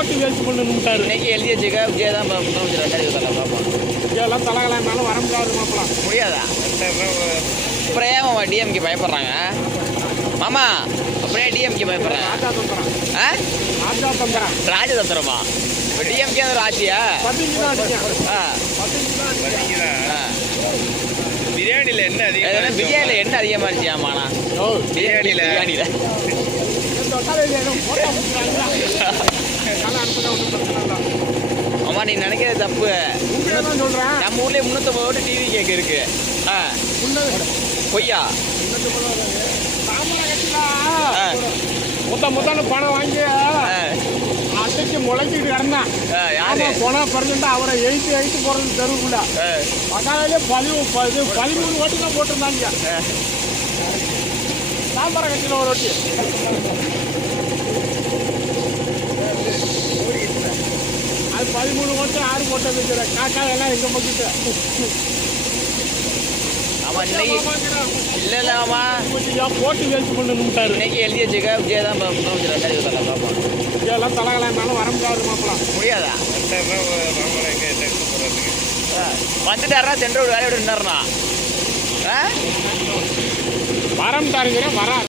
போட்டு வேஸ்ட் பண்ணணும்ட்டாரு. இன்னைக்கு எழுதி வச்சுக்க விஜய் தான் முதலமைச்சர் 2024 பார்ப்போம். இதெல்லாம் தலகலானாலும் வர முடியாது மாப்பிள. முடியாதா? அப்புறம் ஏன் மாமா டிஎம்கே பயப்படுறாங்க மாமா? அப்படியே டிஎம்கே பயப்படுறாங்க. ராஜாதந்திரம் ஆ ராஜாதந்திரம் ராஜதந்திரமா? இப்போ டிஎம்கே ஒரு ஆட்சியா? 15 தான் அடிக்கும். ஆ 15 தான் அடிக்கும். ஆ பிரியாணியில் என்ன அதிகம்? பிரியாணியில் என்ன அதிகமாக இருந்துச்சு ஆமாண்ணா? பிரியாணியில் இந்த ஒட்டாலையில் எதுவும் போட்டா கொடுக்குறாங்களா? நல்லா அனுப்புங்க, ஒன்றும் பிரச்சனை இல்லை. ஆமா நீ நினைக்கிறது தப்பு. உண்மையை தான் சொல்கிறேன். நம்ம ஊர்லேயே 350 ஓட்டு டிவி கேட்க இருக்கு. ஆ பொய்யா? தாமரை கட்சியில் முதல்ல பணம் வாங்கி அன்னைக்கு முளைச்சிட்டு கிடந்தான். யாரு போனால் பிறந்துட்டு அவரை எயிட்டு போகிறது தெருவுக்குள்ள பக்காவிலே 13 ஓட்டு தான் போட்டிருந்தாங்க. தாமரை கட்சியில் ஒரு ஓட்டு. அது 13 ஓட்டு 6 போட்டு வைக்கிற காக்கா எல்லாம் எங்கள் பக்கத்து. ஆமா இன்னைக்கு இல்லை ஆமா போட்டு வேஸ்ட் பண்ணணும்ட்டாரு. இன்னைக்கு எழுதி வச்சுக்க விஜய் தான் முதலமைச்சர் 2024 பார்ப்போம். இதெல்லாம் தலகலானாலும் வர முடியாது மாப்பிள. முடியாதா? போகிறதுக்கு வந்துட்டாரா சென்ட்ரல் வேலையோட நின்றாருண்ணா? வரம்ட்டாருங்கிறேன் வரார்.